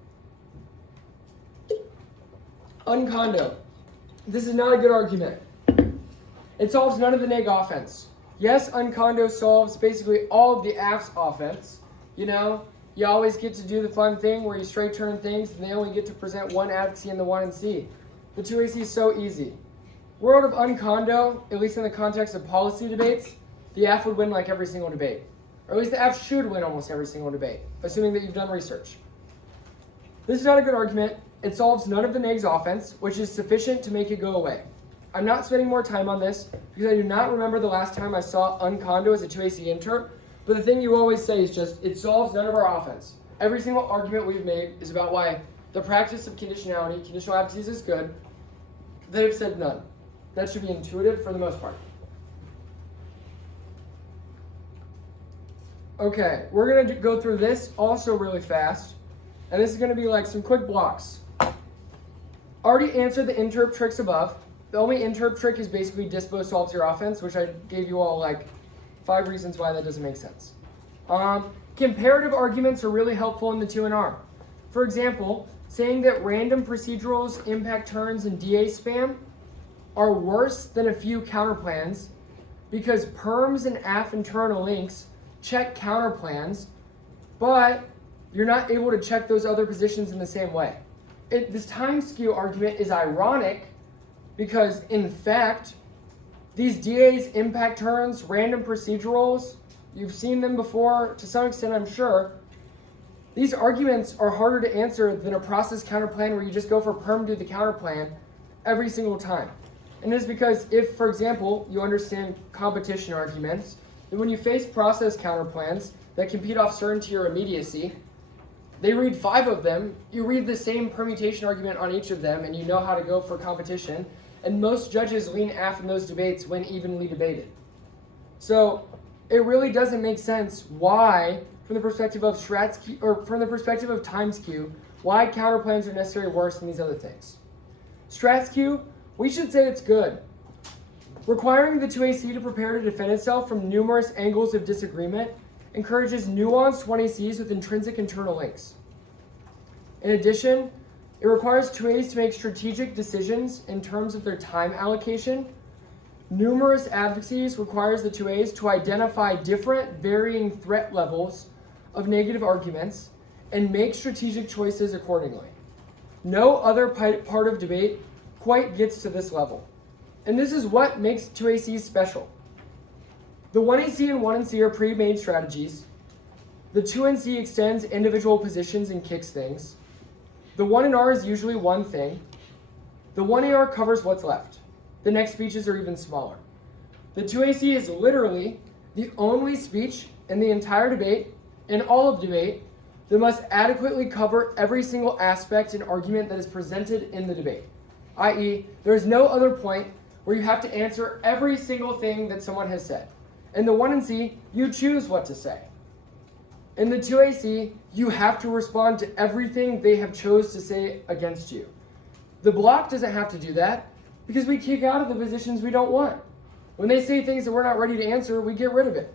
Uncondo. This is not a good argument. It solves none of the neg offense. Yes, uncondo solves basically all of the AF's offense. You know, you always get to do the fun thing where you straight turn things and they only get to present one advocacy in the 1 and C. The 2AC is so easy. World of uncondo, at least in the context of policy debates, the AF would win like every single debate. Or at least the AF should win almost every single debate, assuming that you've done research. This is not a good argument. It solves none of the neg's offense, which is sufficient to make it go away. I'm not spending more time on this because I do not remember the last time I saw uncondo as a 2AC interp, but the thing you always say is just, it solves none of our offense. Every single argument we've made is about why the practice of conditionality, conditional advocacies is good. They've said none. That should be intuitive for the most part. Okay, we're going to go through this also really fast, and this is going to be like some quick blocks. Already answered the interp tricks above. The only interp trick is basically dispo solves your offense, which I gave you all like 5 reasons why that doesn't make sense. Comparative arguments are really helpful in the 2NR. For example, saying that random procedurals, impact turns, and DA spam are worse than a few counterplans because perms and AF internal links check counterplans, but you're not able to check those other positions in the same way. This time skew argument is ironic because, in fact, these DAs, impact turns, random procedurals, you've seen them before to some extent, I'm sure. These arguments are harder to answer than a process counterplan where you just go for perm do the counterplan every single time. And this is because if, for example, you understand competition arguments, then when you face process counterplans that compete off certainty or immediacy, they read 5 of them, you read the same permutation argument on each of them, and you know how to go for competition, and most judges lean AF in those debates when evenly debated. So it really doesn't make sense why, from the perspective of from the perspective of time skew, why counterplans are necessarily worse than these other things. Strat skew, we should say it's good. Requiring the 2AC to prepare to defend itself from numerous angles of disagreement encourages nuanced 1ACs with intrinsic internal links. In addition, it requires 2As to make strategic decisions in terms of their time allocation. Numerous advocacies requires the 2As to identify different varying threat levels of negative arguments and make strategic choices accordingly. No other part of debate quite gets to this level. And this is what makes 2ACs special. The 1AC and 1NC are pre-made strategies. The 2NC extends individual positions and kicks things. The 1NR is usually one thing. The 1AR covers what's left. The next speeches are even smaller. The 2AC is literally the only speech in the entire debate, in all of debate, that must adequately cover every single aspect and argument that is presented in the debate. I.e., there is no other point where where you have to answer every single thing that someone has said. In the 1 and C, you choose what to say. In the 2AC, you have to respond to everything they have chose to say against you. The block doesn't have to do that because we kick out of the positions we don't want. When they say things that we're not ready to answer, we get rid of it.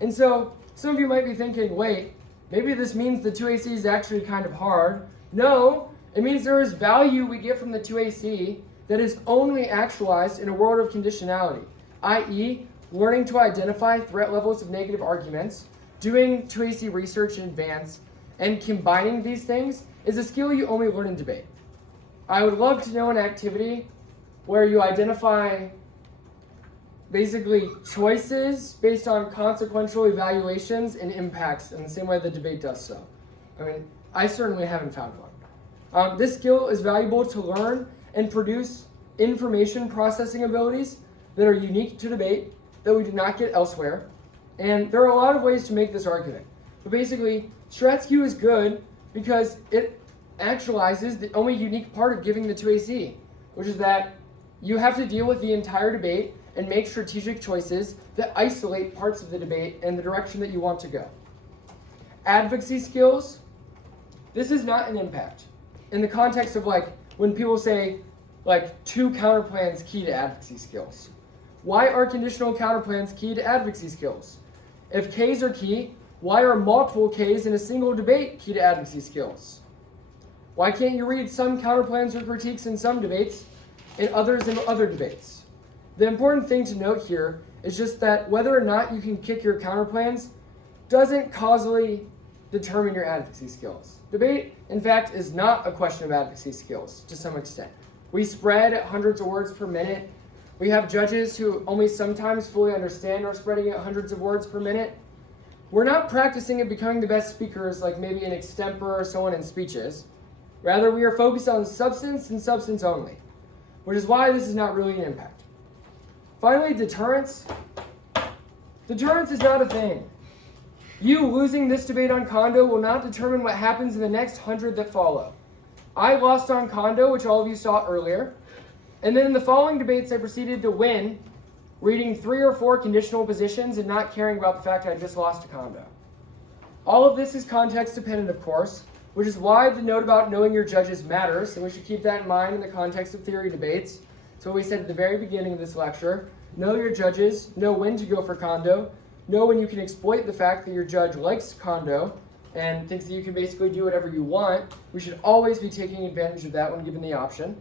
And so some of you might be thinking, wait, maybe this means the 2AC is actually kind of hard. No, it means there is value we get from the 2AC that is only actualized in a world of conditionality, i.e., learning to identify threat levels of negative arguments, doing 2AC research in advance, and combining these things is a skill you only learn in debate. I would love to know an activity where you identify basically choices based on consequential evaluations and impacts in the same way the debate does so. I mean, I certainly haven't found one. This skill is valuable to learn and produce information processing abilities that are unique to debate that we do not get elsewhere. And there are a lot of ways to make this argument. But basically, strat skew is good because it actualizes the only unique part of giving the 2AC, which is that you have to deal with the entire debate and make strategic choices that isolate parts of the debate and the direction that you want to go. Advocacy skills, this is not an impact. In the context of like when people say like 2 counterplans key to advocacy skills. Why are conditional counterplans key to advocacy skills? If Ks are key, why are multiple Ks in a single debate key to advocacy skills? Why can't you read some counterplans or critiques in some debates and others in other debates? The important thing to note here is just that whether or not you can kick your counterplans doesn't causally determine your advocacy skills. Debate, in fact, is not a question of advocacy skills to some extent. We spread at hundreds of words per minute. We have judges who only sometimes fully understand our spreading at hundreds of words per minute. We're not practicing at becoming the best speakers like maybe an extempore or so on in speeches. Rather, we are focused on substance and substance only, which is why this is not really an impact. Finally, deterrence. Deterrence is not a thing. You losing this debate on Condo will not determine what happens in the next 100 that follow. I lost on Condo, which all of you saw earlier. And then in the following debates, I proceeded to win, reading 3 or 4 conditional positions and not caring about the fact I just lost to Condo. All of this is context dependent, of course, which is why the note about knowing your judges matters, and we should keep that in mind in the context of theory debates. So we said at the very beginning of this lecture, know your judges, know when to go for Condo, know when you can exploit the fact that your judge likes Condo and thinks that you can basically do whatever you want. We should always be taking advantage of that when given the option.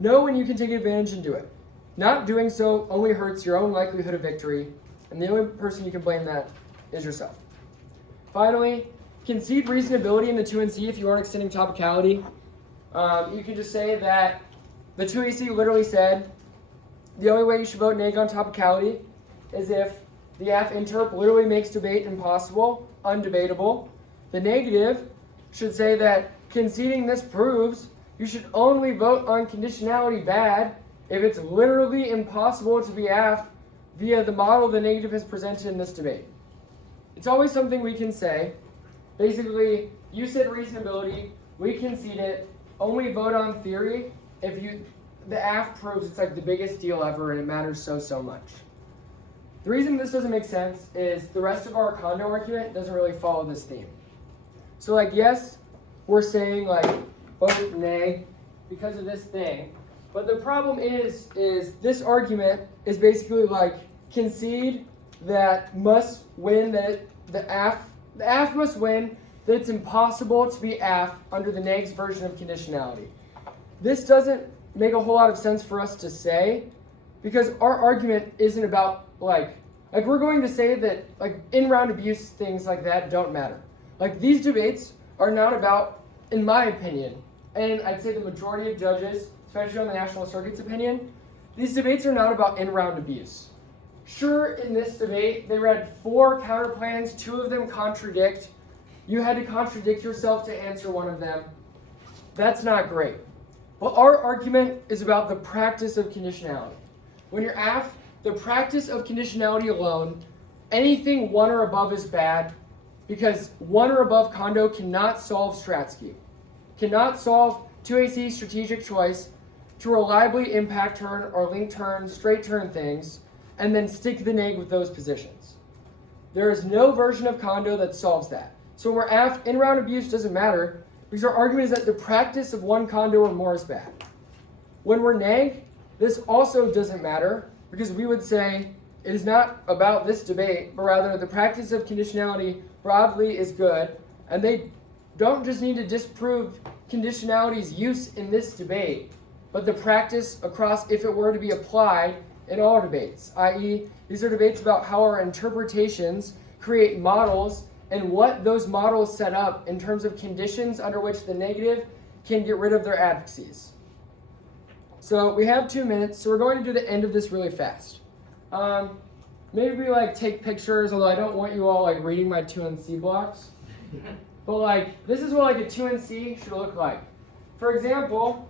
Know when you can take advantage and do it. Not doing so only hurts your own likelihood of victory, and the only person you can blame that is yourself. Finally, concede reasonability in the 2 and C if you aren't extending topicality. You can just say that the 2AC literally said the only way you should vote neg on topicality is if the AF interp literally makes debate impossible, undebatable. The negative should say that conceding this proves you should only vote on conditionality bad if it's literally impossible to be AF via the model the negative has presented in this debate. It's always something we can say. Basically, you said reasonability, we concede it, only vote on theory if the AF proves it's like the biggest deal ever and it matters so much. The reason this doesn't make sense is the rest of our Condo argument doesn't really follow this theme. So like, yes, we're saying like vote neg because of this thing, but the problem is this argument is basically like concede that must win that the AF must win that it's impossible to be AF under the neg's version of conditionality. This doesn't make a whole lot of sense for us to say because our argument isn't about like we're going to say that like in-round abuse things like that don't matter. Like these debates are not about, in my opinion, and I'd say the majority of judges, especially on the National Circuit's opinion, these debates are not about in-round abuse. Sure, in this debate, they read 4 counterplans, 2 of them contradict. You had to contradict yourself to answer one of them. That's not great. But our argument is about the practice of conditionality. When you're AF, the practice of conditionality alone, anything 1 or above is bad because 1 or above Condo cannot solve strat skew, cannot solve 2AC strategic choice, to reliably impact turn or link turn, straight turn things, and then stick the neg with those positions. There is no version of Condo that solves that. So when we're aft, in-round abuse doesn't matter because our argument is that the practice of one Condo or more is bad. When we're neg, this also doesn't matter because we would say it is not about this debate, but rather the practice of conditionality broadly is good, and they don't just need to disprove conditionality's use in this debate, but the practice across if it were to be applied in all debates, i.e., these are debates about how our interpretations create models and what those models set up in terms of conditions under which the negative can get rid of their advocacies. So we have 2 minutes, so we're going to do the end of this really fast. Maybe we take pictures, although I don't want you all reading my 2NC blocks. But this is what a 2NC should look like. For example,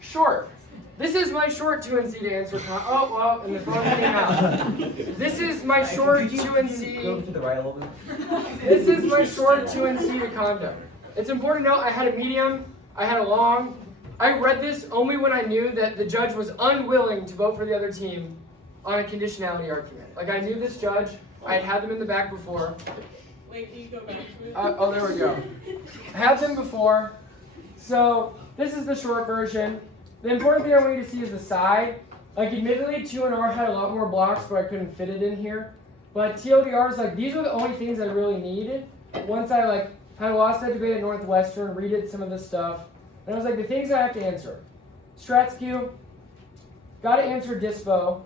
short. This is my short 2NC to answer. Oh, well, and the phone came out. This is my short 2NC. Go to the right a little bit. This is my short 2NC to Condo. It's important to note I had a medium, I had a long. I read this only when I knew that the judge was unwilling to vote for the other team on a conditionality argument. I knew this judge, I had them in the back before. Wait, can you go back to it? Oh, there we go. I had them before. So this is the short version. The important thing I want you to see is the side. Admittedly, 2 and R had a lot more blocks, but I couldn't fit it in here. But TLDR is these are the only things I really needed. Once I had lost that debate at Northwestern, redid some of this stuff, and I was the things I have to answer. Strat skew, got to answer dispo,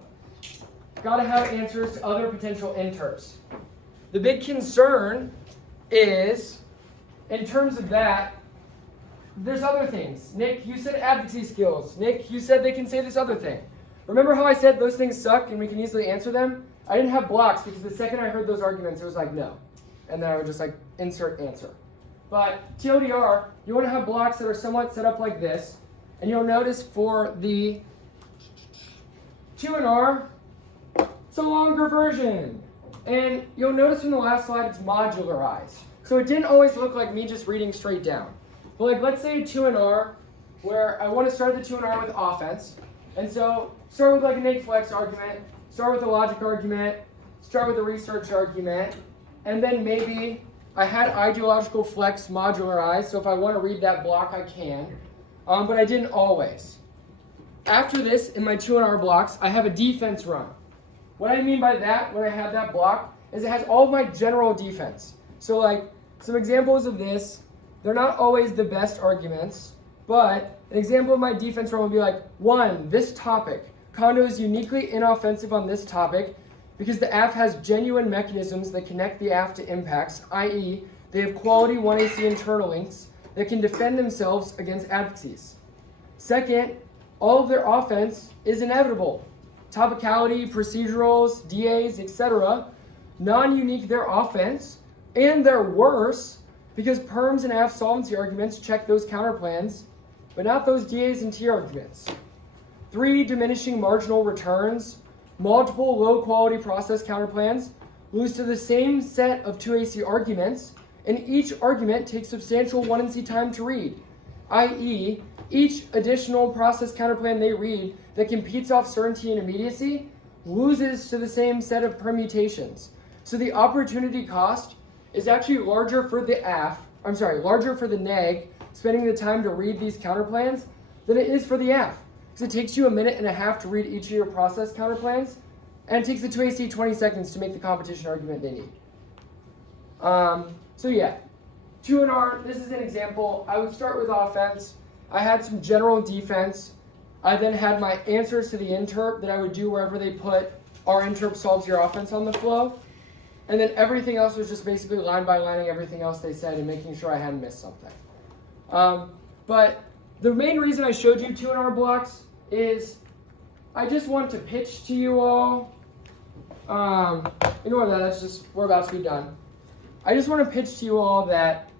got to have answers to other potential interps. The big concern is, in terms of that, there's other things. Nick, you said advocacy skills. Nick, you said they can say this other thing. Remember how I said those things suck and we can easily answer them? I didn't have blocks because the second I heard those arguments, it was no. And then I would just insert answer. But TLDR, you want to have blocks that are somewhat set up like this. And you'll notice for the 2 and R, it's a longer version. And you'll notice from the last slide it's modularized. So it didn't always look like me just reading straight down. But let's say 2 and R, where I want to start the 2 and R with offense. And so start with a neg flex argument, start with a logic argument, start with a research argument, and then maybe I had ideological flex modularized, so if I want to read that block, I can. But I didn't always. After this, in my 2 and R blocks, I have a defense run. What I mean by that, when I have that block, is it has all of my general defense. So some examples of this, they're not always the best arguments, but an example of my defense run would be 1, this topic. Condo is uniquely inoffensive on this topic because the AF has genuine mechanisms that connect the AF to impacts, i.e., they have quality 1AC internal links that can defend themselves against advocacies. Second, all of their offense is inevitable. Topicality, procedurals, DAs, etc. Non-unique their offense, and they're worse because perms and AF solvency arguments check those counterplans, but not those DAs and T arguments. 3, diminishing marginal returns. Multiple low-quality process counterplans lose to the same set of 2AC arguments, and each argument takes substantial 1NC time to read, i.e., each additional process counterplan they read that competes off certainty and immediacy loses to the same set of permutations. So the opportunity cost is actually larger for the larger for the neg spending the time to read these counterplans than it is for the AF. Because it takes you a minute and a half to read each of your process counterplans, and it takes the 2AC 20 seconds to make the competition argument they need. So yeah, 2 and R, this is an example. I would start with offense. I had some general defense. I then had my answers to the interp that I would do wherever they put our interp solves your offense on the flow. And then everything else was just basically line by lining everything else they said and making sure I hadn't missed something. But the main reason I showed you 2 and R blocks is I just want to pitch to you all. Ignore that, we're about to be done. I just want to pitch to you all that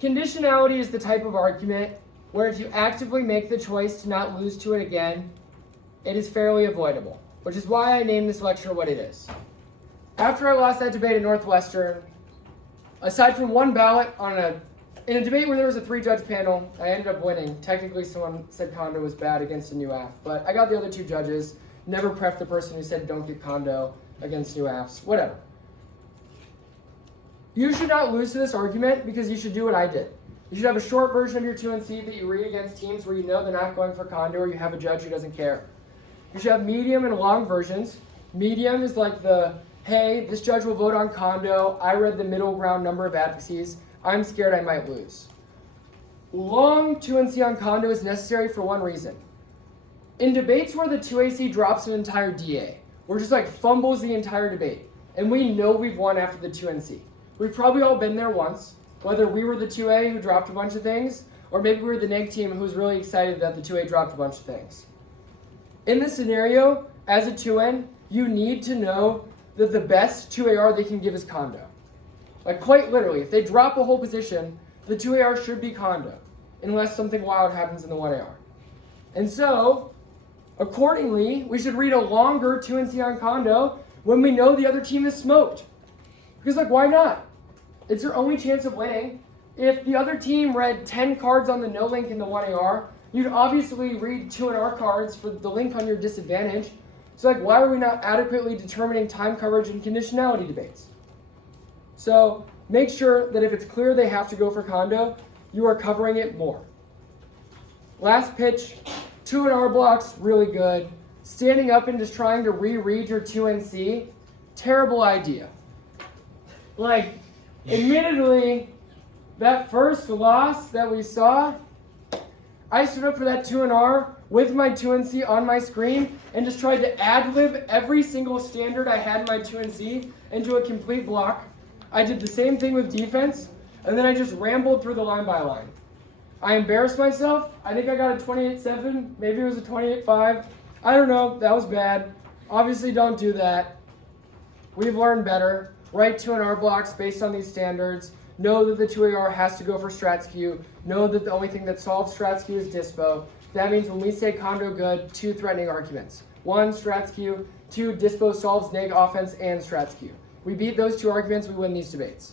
conditionality is the type of argument where if you actively make the choice to not lose to it again, it is fairly avoidable, which is why I named this lecture what it is. After I lost that debate at Northwestern, aside from one ballot on a in a debate where there was a 3-judge panel, I ended up winning. Technically, someone said Condo was bad against a new AF, but I got the other 2 judges. Never pref the person who said don't get Condo against new AFs. Whatever. You should not lose to this argument because you should do what I did. You should have a short version of your 2NC that you read against teams where you know they're not going for Condo or you have a judge who doesn't care. You should have medium and long versions. Medium is like the, hey, this judge will vote on Condo. I read the middle ground number of advocacies. I'm scared I might lose. Long 2NC on Condo is necessary for one reason. In debates where the 2AC drops an entire DA, or just like fumbles the entire debate, and we know we've won after the 2NC. We've probably all been there once, whether we were the 2A who dropped a bunch of things, or maybe we were the neg team who was really excited that the 2A dropped a bunch of things. In this scenario, as a 2N, you need to know that the best 2AR they can give is Condo. Like quite literally, if they drop a whole position, the 2AR should be Condo, unless something wild happens in the 1AR. And so, accordingly, we should read a longer 2NC on Condo when we know the other team is smoked. Because like, why not? It's your only chance of winning. If the other team read 10 cards on the no link in the 1AR, you'd obviously read 2NR cards for the link on your disadvantage. So like, why are we not adequately determining time coverage in conditionality debates? So make sure that if it's clear they have to go for Condo, you are covering it more. Last pitch, 2NR blocks, really good. Standing up and just trying to reread your 2NC, terrible idea. Like, admittedly, that first loss that we saw, I stood up for that 2NR with my 2NC on my screen and just tried to ad-lib every single standard I had in my 2NC into a complete block. I did the same thing with defense, and then I just rambled through the line by line. I embarrassed myself. I think I got a 28-7. Maybe it was a 28-5. I don't know. That was bad. Obviously, don't do that. We've learned better. Write 2NR blocks based on these standards. Know that the 2AR has to go for strat skew. Know that the only thing that solves strat skew is dispo. That means when we say Condo good, 2 threatening arguments. 1, strat skew. 2, dispo solves neg offense and strat skew. We beat those 2 arguments, we win these debates.